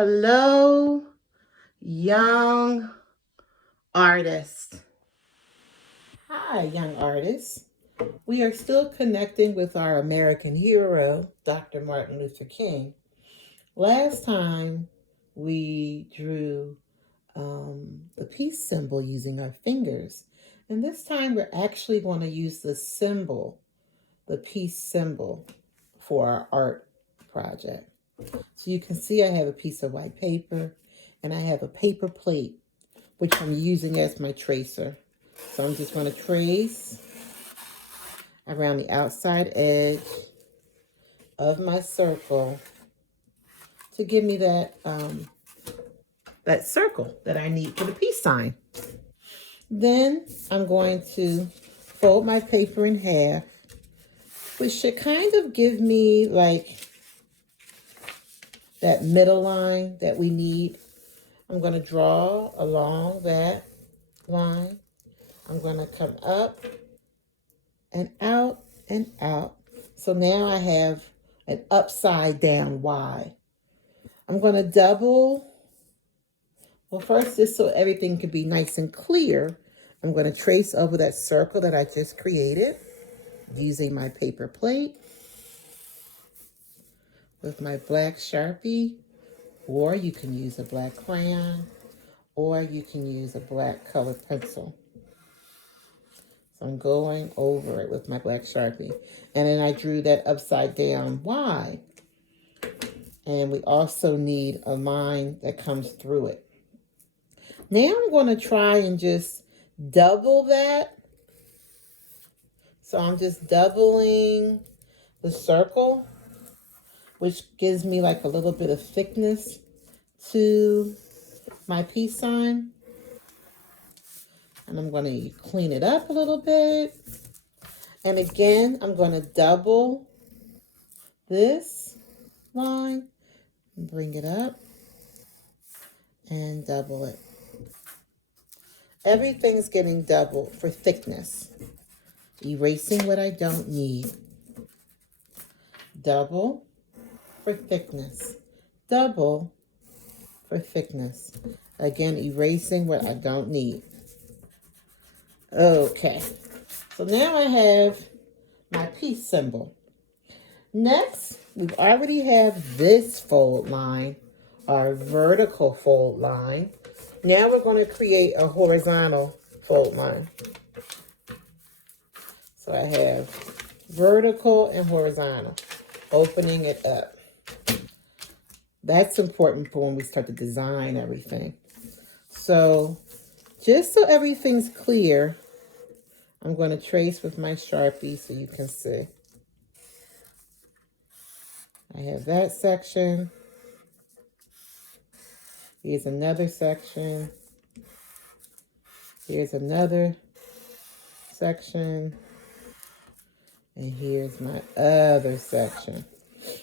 Hello, young artists. Hi, young artists. We are still connecting with our American hero, Dr. Martin Luther King. Last time we drew the peace symbol using our fingers. And this time we're actually going to use the symbol, the peace symbol, for our art project. So you can see I have a piece of white paper and I have a paper plate, which I'm using as my tracer. So I'm just going to trace around the outside edge of my circle to give me that circle that I need for the peace sign. Then I'm going to fold my paper in half, which should kind of give me like that middle line that we need. I'm going to draw along that line. I'm going to come up and out and out. So now I have an upside down Y. I'm going to double. Well, first, just so everything can be nice and clear, I'm going to trace over that circle that I just created using my paper plate with my black Sharpie, or you can use a black crayon, or you can use a black colored pencil. So I'm going over it with my black Sharpie. And then I drew that upside down Y. And we also need a line that comes through it. Now I'm going to try and just double that. So I'm just doubling the circle, which gives me like a little bit of thickness to my peace sign. And I'm going to clean it up a little bit. And again, I'm going to double this line, bring it up, and double it. Everything's getting doubled for thickness. Erasing what I don't need. Double for thickness. Double for thickness. Again, erasing what I don't need. Okay, so now I have my peace symbol. Next, we already have this fold line, our vertical fold line. Now we're going to create a horizontal fold line. So I have vertical and horizontal, opening it up. That's important for when we start to design everything. So just so everything's clear, I'm going to trace with my Sharpie so you can see. I have that section. Here's another section. Here's another section. And here's my other section.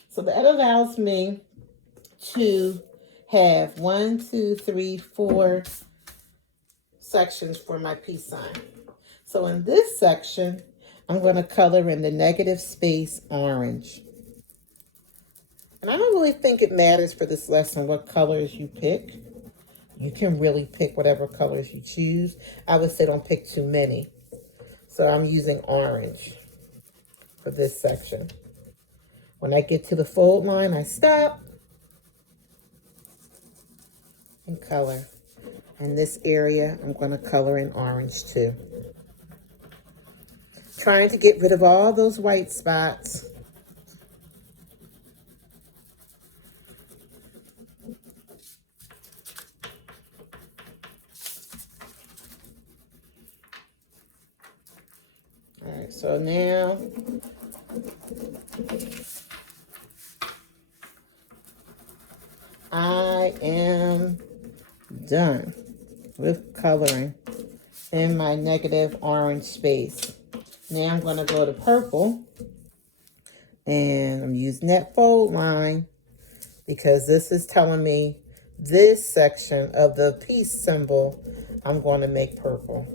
So that allows me to have 4 sections for my peace sign. So in this section, I'm going to color in the negative space orange. And I don't really think it matters for this lesson what colors you pick. You can really pick whatever colors you choose. I would say don't pick too many. So I'm using orange for this section. When I get to the fold line, I stop and color. And this area, I'm going to color in orange too. Trying to get rid of all those white spots. All right, so now I am done with coloring in my negative orange space. Now I'm going to go to purple, and I'm using that fold line because this is telling me this section of the peace symbol I'm going to make purple.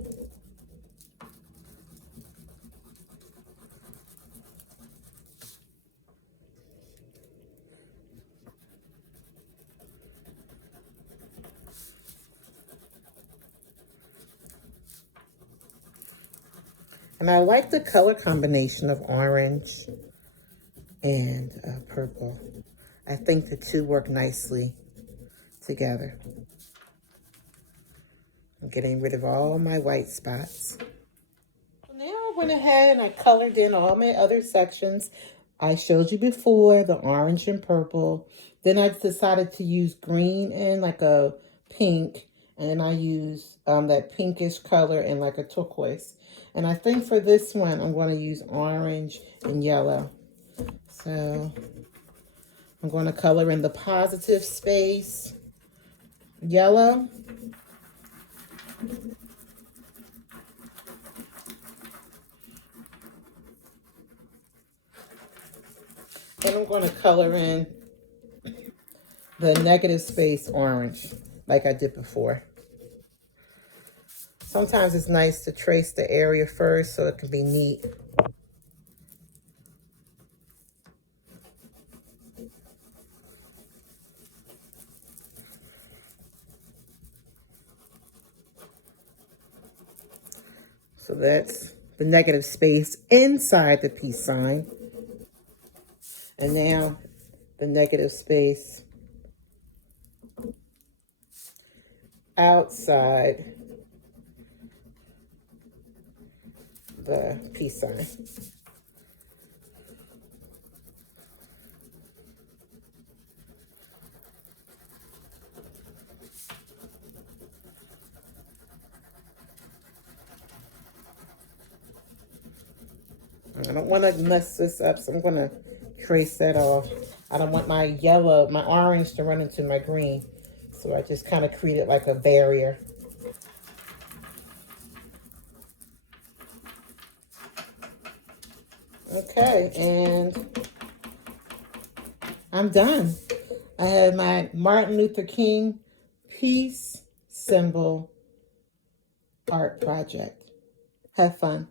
And I like the color combination of orange and purple. I think the two work nicely together. I'm getting rid of all my white spots. Now I went ahead and I colored in all my other sections. I showed you before the orange and purple. Then I decided to use green and like a pink. And then I use that pinkish color and like a turquoise. And I think for this one, I'm going to use orange and yellow. So I'm going to color in the positive space, yellow. And I'm going to color in the negative space orange like I did before. Sometimes it's nice to trace the area first so it can be neat. So that's the negative space inside the peace sign. And now the negative space outside the peace sign. I don't want to mess this up, so I'm going to trace that off. I don't want my yellow, my orange to run into my green. So I just kind of created like a barrier. Okay, and I'm done. I have my Martin Luther King Peace Symbol art project. Have fun.